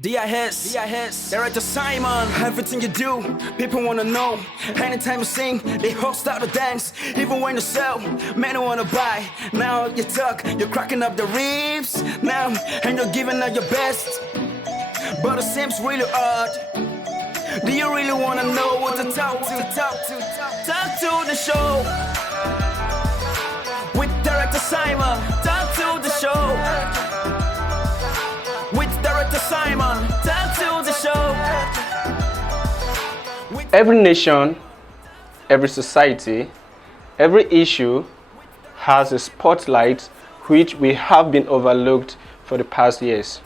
TALK2DiS, Director Simon. Everything you do, people wanna know. Anytime you sing, they all start to dance. Even when you sell, men don't wanna buy. Now you talk, you're cracking up the ribs. Now, and you're giving out your best. But it seems really odd. Do you really wanna know what to talk to? Talk to the show with Director Simon. Talk to the show with Director Simon. Talk to the show. Every nation, every society, every issue has a spotlight which we have been overlooked for the past years.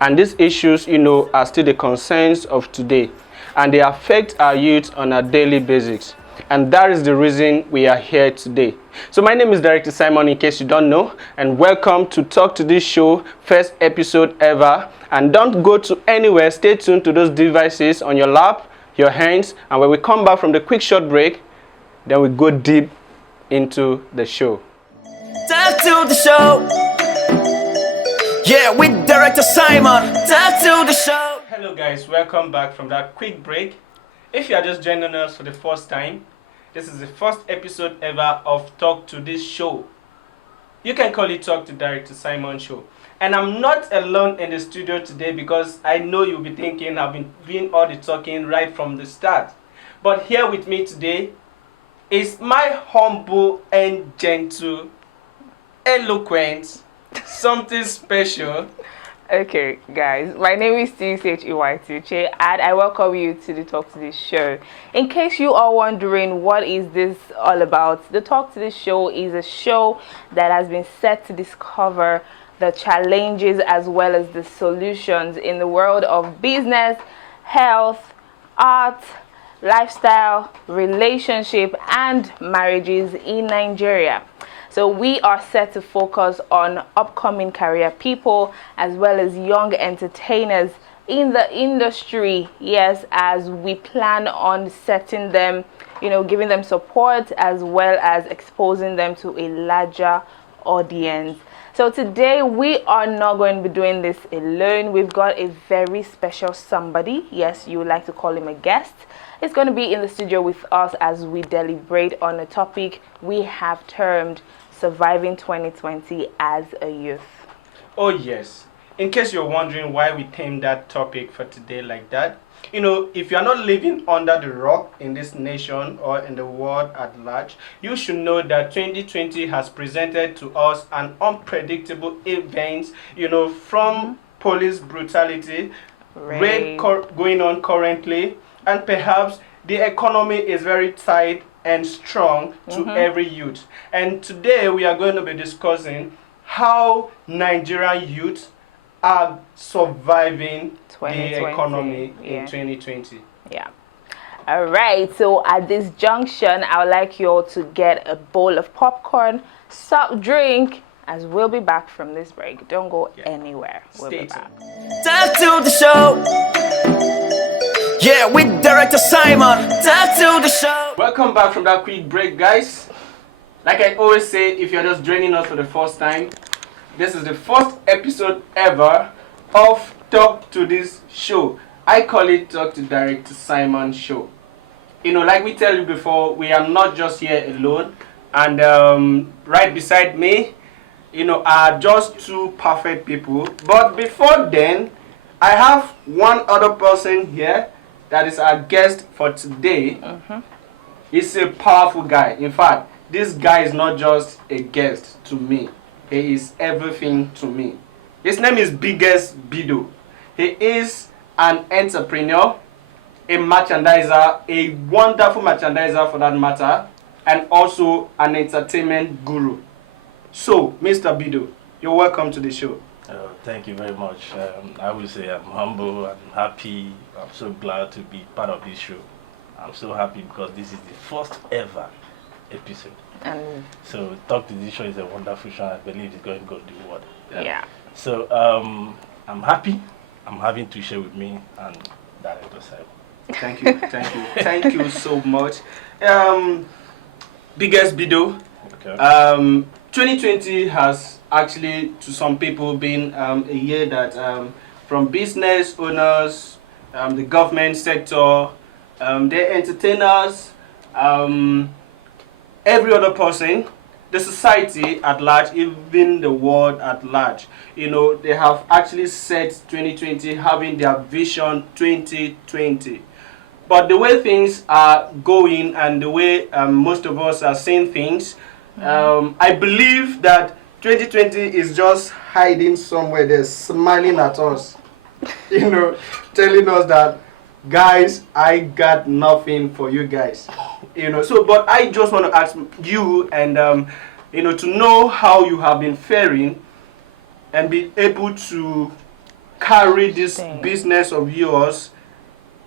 And these issues, are still the concerns of today, and they affect our youth on a daily basis. And that is the reason we are here today. So my name is Director Simon, in case you don't know, and welcome to Talk to This Show, first episode ever. And don't go to anywhere, stay tuned to those devices on your lap, your hands, and when we come back from the quick short break, then we go deep into the show. Talk to the show. Yeah, with Director Simon. Talk to the show. Hello guys, welcome back from that quick break. If you are just joining us for the first time, this is the first episode ever of Talk to This Show. You can call it Talk to Director Simon Show. And I'm not alone in the studio today because I know you'll be thinking I've been doing all the talking right from the start. But here with me today is my humble and gentle, eloquent, something special. Okay, guys, my name is Tuchey, and I welcome you to the Talk to This Show. In case you are wondering what is this all about, the Talk to This Show is a show that has been set to discover the challenges as well as the solutions in the world of business, health, art, lifestyle, relationship, and marriages in Nigeria. So we are set to focus on upcoming career people as well as young entertainers in the industry. Yes, as we plan on setting them, giving them support as well as exposing them to a larger audience. So today we are not going to be doing this alone. We've got a very special somebody. Yes, you would like to call him a guest. It's going to be in the studio with us as we deliberate on a topic we have termed Surviving 2020 as a Youth. Oh yes, in case you're wondering why we themed that topic for today like that, if you're not living under the rock in this nation or in the world at large, you should know that 2020 has presented to us an unpredictable event, from police brutality, raid going on currently, and perhaps the economy is very tight and strong to every youth. And today we are going to be discussing how Nigerian youth are surviving the economy in 2020. Yeah. All right. So at this junction, I would like you all to get a bowl of popcorn, soft drink, as we'll be back from this break. Don't go anywhere. We'll be back. Talk to the show. Yeah, with Director Simon. Talk to the show. Welcome back from that quick break, guys. Like I always say, if you're just joining us for the first time, this is the first episode ever of Talk to This Show. I call it Talk to Director Simon Show. Like we tell you before, we are not just here alone. And right beside me, are just two perfect people. But before then, I have one other person here that is our guest for today. He's a powerful guy. In fact, this guy is not just a guest to me. He is everything to me. His name is Bedeo. He is an entrepreneur, a merchandiser, a wonderful merchandiser for that matter, and also an entertainment guru. So, Mr. Bedeo, you're welcome to the show. Thank you very much. I will say I'm humble, I'm happy, I'm so glad to be part of this show. I'm so happy because this is the first ever episode. So Talk to This Show is a wonderful show. I believe it's going to go to the world. Yeah. So I'm happy. I'm having to share with me and Director Simon. Thank you so much. Biggest Bedeo. Okay. 2020 has actually, to some people, been a year that from business owners, the government sector, the entertainers, every other person, the society at large, even the world at large. You know, they have actually set 2020 having their vision 2020. But the way things are going and the way most of us are seeing things, I believe that 2020 is just hiding somewhere there, smiling at us, you know, telling us that, guys, I got nothing for you guys, you know. So, but I just want to ask you, and you know, to know how you have been faring and be able to carry this business of yours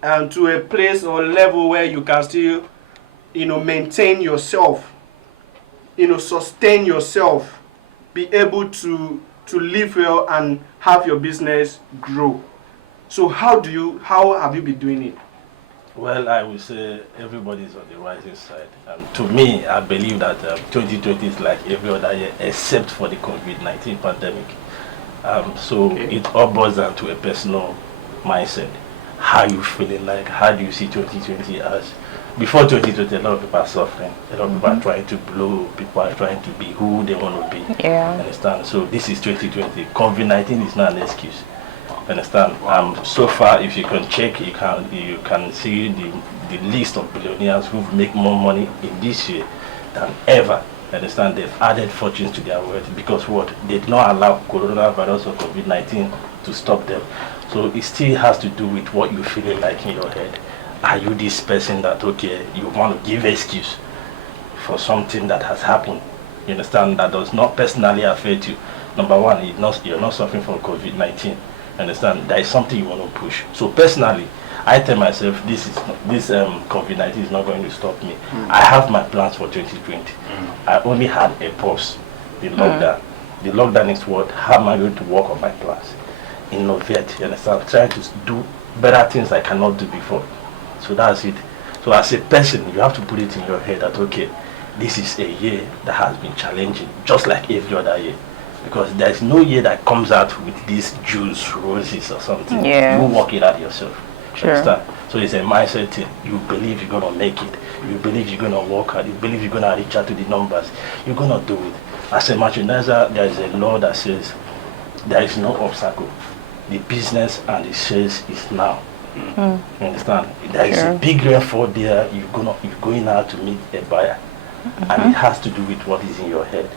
to a place or level where you can still, you know, maintain yourself, you know, sustain yourself, be able to live well and have your business grow. So how have you been doing it? Well, I would say everybody's on the rising side. To me, I believe that 2020 is like every other year except for the COVID-19 pandemic. It all boils down to a personal mindset. How you feeling like? How do you see 2020 as? Before 2020, a lot of people are suffering. A lot of people are trying to blow. People are trying to be who they want to be. Yeah. Understand? So this is 2020. COVID-19 is not an excuse. Understand? So far, if you can check, you can see the list of billionaires who've made more money in this year than ever. Understand? They've added fortunes to their wealth because what? They did not allow coronavirus or COVID-19 to stop them. So it still has to do with what you feeling like in your head. Are you this person that, okay, you want to give excuse for something that has happened? You understand? That does not personally affect you. Number one, you're not suffering from COVID-19. Understand? There is something you want to push. So personally, I tell myself this COVID-19 is not going to stop me. I have my plans for 2020. I only had a pause, the lockdown. The lockdown is what? How am I going to work on my plans? Innovate, you understand? Trying to do better things I cannot do before. So that's it. So as a person, you have to put it in your head that, okay, this is a year that has been challenging, just like every other year. Because there's no year that comes out with these juice, roses or something. Yeah. You work it out yourself. Sure. Understand? So it's a mindset thing. You believe you're going to make it. You believe you're going to work hard. You believe you're going to reach out to the numbers. You're going to do it. As a merchandiser, there is a law that says there is no obstacle. The business and the sales is now. You understand? There is a big rainfall there. You're going out to meet a buyer. And it has to do with what is in your head.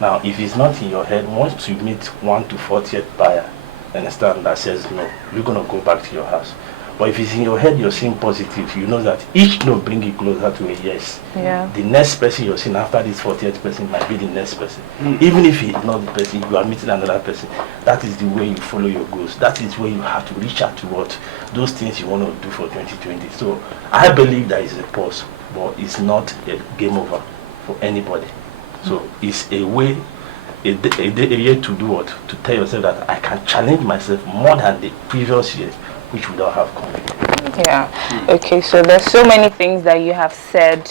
Now, if it's not in your head, once you meet 1 to 40th buyer, understand, that says no, you're going to go back to your house. But if it's in your head, you're seeing positive, you know that each no bring you closer to a yes. Yeah. The next person you're seeing after this 40th person might be the next person. Even if it's not the person, you are meeting another person. That is the way you follow your goals. That is where you have to reach out to what those things you want to do for 2020. So I believe there is a pause, but it's not a game over for anybody. So it's a way, a year to do what? To tell yourself that I can challenge myself more than the previous year, which would not have come. Yeah. Okay, so there's so many things that you have said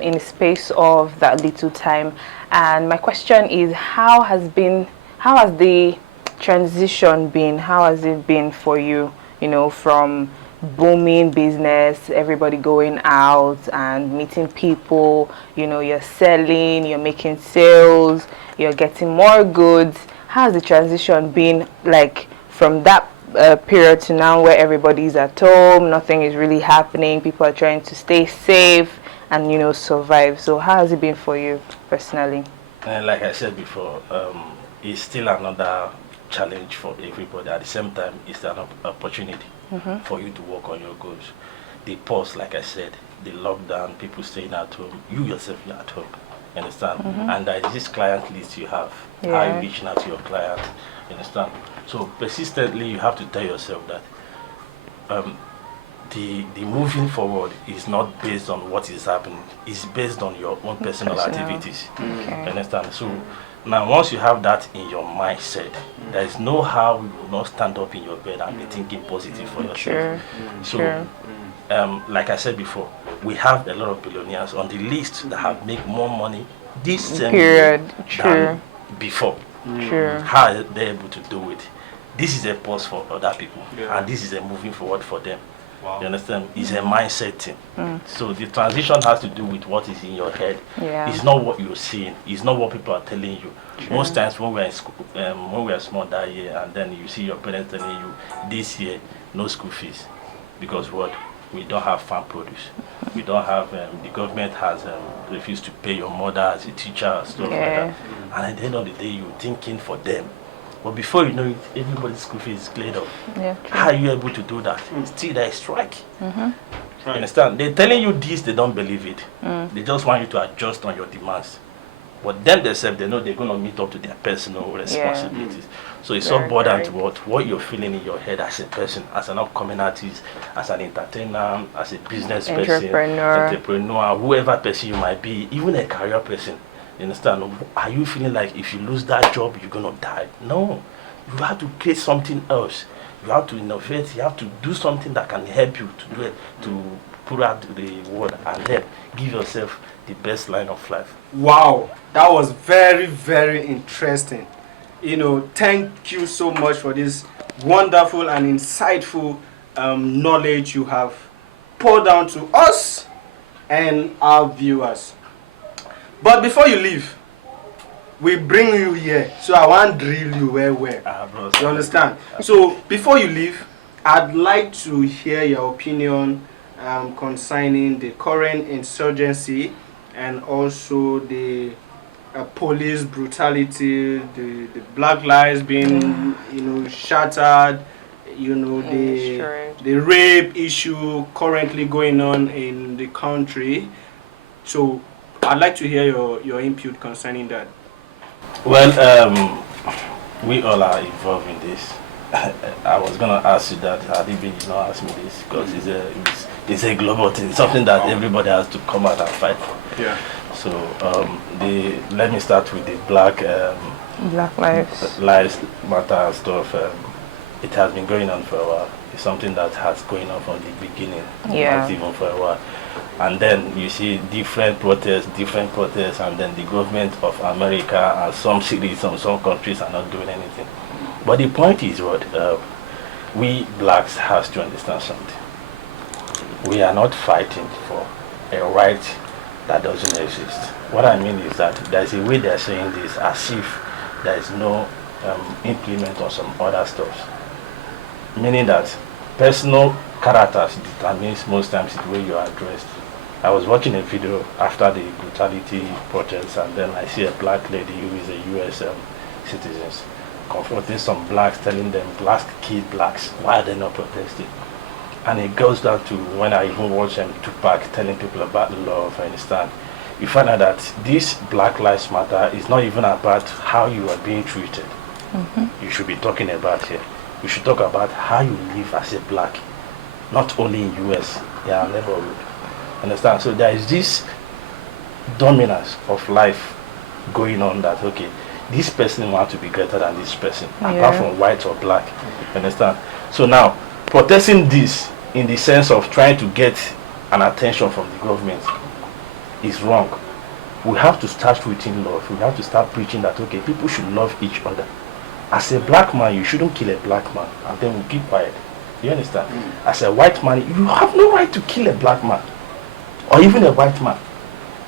in the space of that little time. And my question is, how has the transition been? How has it been for you, you know, from booming business, everybody going out and meeting people, you know, you're selling, you're making sales, you're getting more goods. How has the transition been like from that period to now where everybody's at home, nothing is really happening, people are trying to stay safe and, you know, survive? So how has it been for you personally? Like I said before, it's still another challenge for everybody. At the same time, it's an opportunity for you to work on your goals. The pause, like I said, the lockdown, people staying at home, you yourself, you're at home, understand? And there is this client list you have. How are you reaching out to your client, understand? So persistently, you have to tell yourself that the moving forward is not based on what is happening. It's based on your own personal activities. Understand? So now, once you have that in your mindset, there is no how you will not stand up in your bed and be thinking positive for yourself. So, like I said before, we have a lot of billionaires on the list that have made more money this same period than before. How are they able to do it? this is a pause for other people, and this is a moving forward for them. Wow. You understand? It's a mindset thing. So the transition has to do with what is in your head. It's not what you're seeing. It's not what people are telling you. Most times when we're in school, when we are small that year, and then you see your parents telling you, this year, no school fees. Because what? We don't have farm produce. We don't have, the government has refused to pay your mother as a teacher, stuff like that. And at the end of the day, you're thinking for them. But before you know it, everybody's school fees is cleared up. How are you able to do that? Still there is strike. You understand? They're telling you this, they don't believe it. They just want you to adjust on your demands. But them themselves, they know they're going to meet up to their personal responsibilities. So it's all bothered to what you're feeling in your head as a person, as an upcoming artist, as an entertainer, as a business person, entrepreneur, whoever person you might be, even a career person. You understand? Are you feeling like if you lose that job, you're going to die? No. You have to create something else. You have to innovate. You have to do something that can help you to do it, to put out the word and then give yourself the best line of life. Wow, that was very, very interesting. You know, thank you so much for this wonderful and insightful knowledge you have poured down to us and our viewers. But before you leave, we bring you here, so I want to drill you well. You understand? So before you leave, I'd like to hear your opinion concerning the current insurgency and also the police brutality, the black lives being, shattered, the rape issue currently going on in the country. So I'd like to hear your input concerning that. Well, we all are involved in this. I was gonna ask you that. I didn't even ask me this because it's a global thing. It's something that everybody has to come out and fight for. Yeah. So let me start with the Black Lives Matter stuff. It has been going on for a while. It's something that has going on from the beginning. Not even for a while. And then you see different protests, and then the government of America and some cities and some countries are not doing anything. But the point is what we blacks have to understand something. We are not fighting for a right that doesn't exist. What I mean is that there's a way they're saying this as if there is no implement on some other stuff. Meaning that personal characters determines most times the way you are dressed. I was watching a video after the brutality protests, and then I see a black lady who is a US citizen confronting some blacks, telling them blacks kill blacks. Why are they not protesting? And it goes down to when I even watch Tuchey telling people about love. I understand. You find out that this Black Lives Matter is not even about how you are being treated. You should be talking about here. You should talk about how you live as a black, not only in US, yeah, neighborhood. Understand? So there is this dominance of life going on that, okay, this person wants to be greater than this person, apart from white or black. Understand? So now, protesting this in the sense of trying to get an attention from the government is wrong. We have to start within love. We have to start preaching that, okay, people should love each other. As a black man, you shouldn't kill a black man, and then we'll keep quiet. You understand? As a white man, you have no right to kill a black man, or even a white man.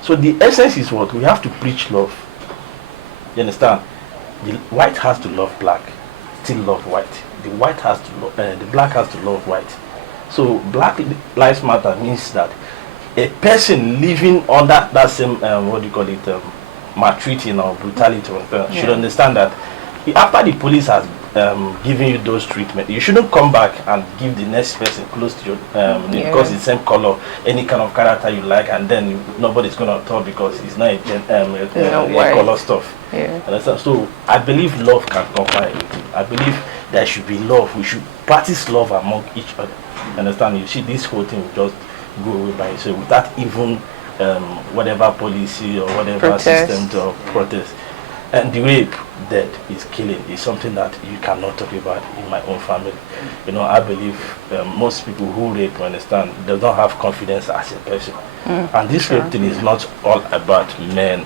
So the essence is what? We have to preach love. You understand? The white has to love black, still love white. The white has to love, the black has to love white. So Black Lives Matter means that a person living under that same maltreating or brutality should understand that after the police has given you those treatment, you shouldn't come back and give the next person close to you because it's the same color, any kind of character you like, and then nobody's gonna talk because it's not a color stuff. So I believe love can conquer everything. I believe there should be love. We should practice love among each other. Understand? You see, this whole thing will just go away by itself without even whatever policy or whatever system or protest. And the rape that is killing is something that you cannot talk about in my own family. You know, I believe most people who rape, understand, they don't have confidence as a person. And this rape thing is not all about men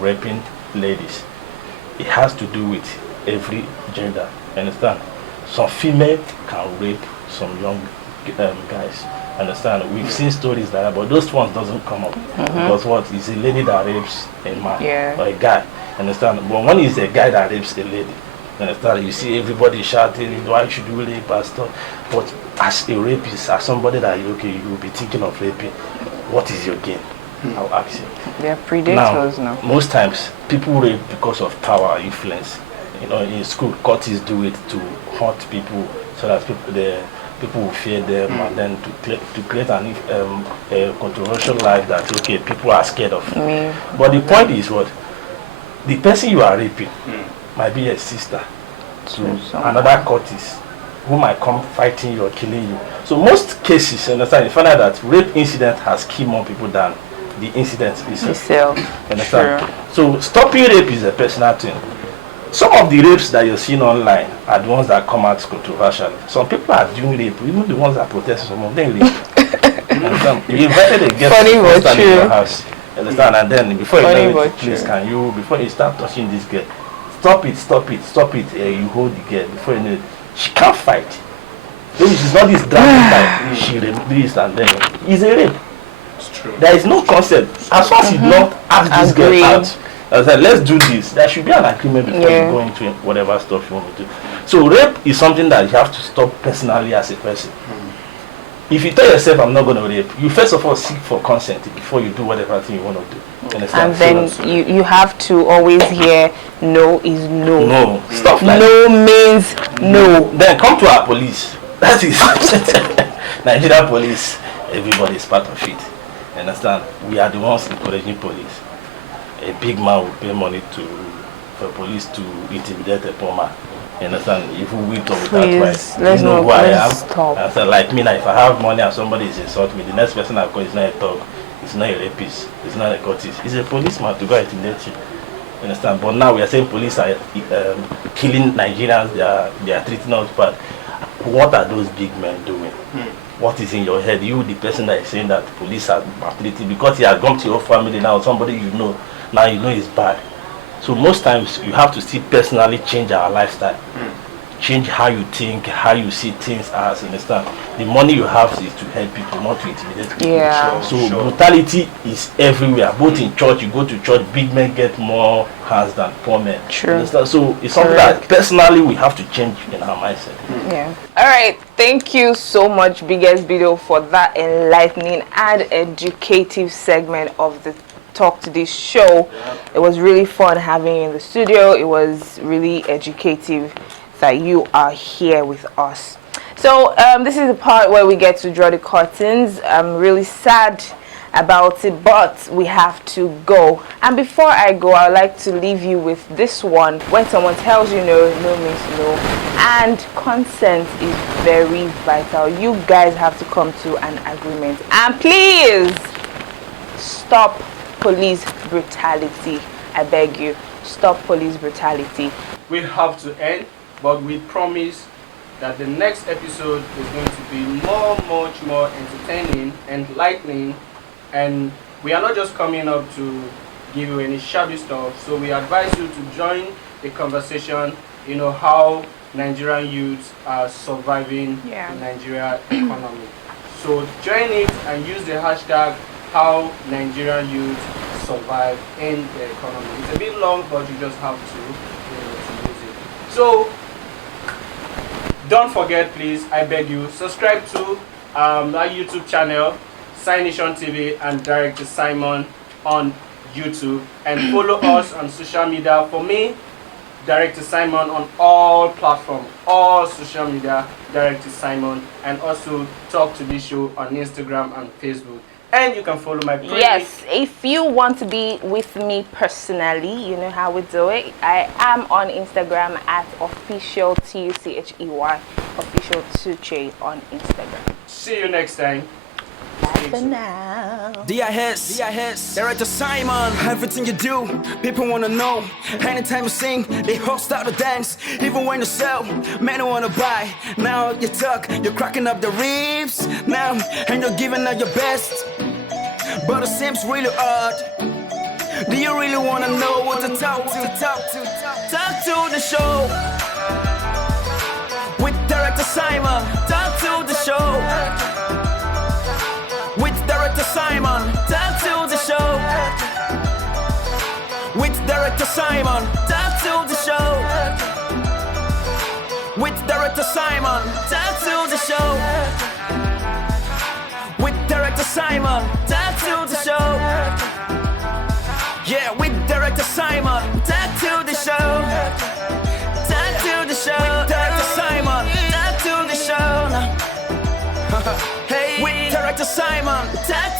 raping ladies. It has to do with every gender. You understand? Some female can rape some young guys. Understand? We've seen stories like that, but those ones doesn't come up because what is a lady that rapes a man or a guy. Understand? But when it's a guy that rapes a lady, understand? You see everybody shouting, why should you rape and stuff? But as a rapist, as somebody that you will be thinking of raping, what is your gain? I'll ask you. They're predators now. Most times people rape because of power or influence. You know, in school, courts do it to hurt people so that people will fear them, and then to create a controversial life that people are scared of. But the point is what the person you are raping might be a sister to another courtist who might come fighting you or killing you. So most cases, understand, you find out that rape incident has killed more people than the incident itself. Understand? Sure. So stopping rape is a personal thing. Some of the rapes that you're seeing online are the ones that come out controversially. Some people are doing rape, even the ones that protest, some of them rape. You invited a guest to stand in your house. Understand? And then before you know it, please before you start touching this girl, stop it, you hold the girl. Before you know it, she can't fight. Maybe she's not this dragon type. She raped this and then it's a rape. It's true. There is no consent. As far as you don't ask this girl out, I said, let's do this. There should be an agreement before you go into whatever stuff you want to do. So rape is something that you have to stop personally as a person. If you tell yourself, I'm not going to rape, you first of all seek for consent before you do whatever thing you want to do. And then you have to always hear no is no. No. Stuff like no means no. Then come to our police. That is Nigerian police. Everybody is part of it. Understand? We are the ones encouraging police. A big man will pay money for police to intimidate a poor man. You understand? If we wait or without rights, you know who I am. I said, like me now, if I have money and somebody is insulting me, the next person I call is not a thug, it's not a rapist, it's not a cultist, it's a policeman to go intimidate you. You understand? But now we are saying police are killing Nigerians, they are treating us bad. What are those big men doing? What is in your head? You, the person that is saying that police are treating, because he has gone to your family now, somebody you know, now you know it's bad. So most times you have to still personally change our lifestyle. Change how you think, how you see things as, understand? The money you have is to help people, not to intimidate people. Yeah. So brutality is everywhere. Both in church, you go to church, big men get more hands than poor men. True. So it's something that personally we have to change in our mindset. Yeah. All right. Thank you so much, Biggest Bedeo, for that enlightening and educative segment of the Talk to This show. It was really fun having you in the studio. It was really educative that you are here with us. So this is the part where we get to draw the curtains. I'm really sad about it, but we have to go. And before I go, I'd like to leave you with this one. When someone tells you no, no means no, and consent is very vital. You guys have to come to an agreement. And please stop police brutality. I beg you, stop police brutality. We have to end, but we promise that the next episode is going to be much more entertaining, enlightening, and we are not just coming up to give you any shabby stuff. So we advise you to join the conversation, you know, how Nigerian youths are surviving the Nigeria economy. So join it and use the hashtag how Nigerian youth survive in the economy. It's a bit long, but you just have to use it. So don't forget, please, I beg you, subscribe to our YouTube channel, Nation TV, and Director Simon on YouTube, and follow us on social media. For me, Director Simon on all platforms, all social media, Director Simon, and also Talk to This Show on Instagram and Facebook. And you can follow my page. Yes, if you want to be with me personally, you know how we do it. I am on Instagram at official Tuchey, official Tuchey on Instagram. See you next time. Bye for now. DIS, Director Simon. Everything you do, people wanna know. Anytime you sing, they all start to dance. Even when you sell, men don't wanna buy. Now you talk, you're cracking up the ribs. Now, and you're giving out your best. But it seems really odd. Do you really wanna know what to talk to? Talk to the show with Director Simon. Talk to the show with Director Simon. Talk to the show with Director Simon. Talk to the show with Director Simon. Talk to the show with Director Simon. Talk to the show. Yeah, with Director Simon. Talk to the show. Talk to the show. With Director Simon. Talk to the show. Hey, with Director Simon. Talk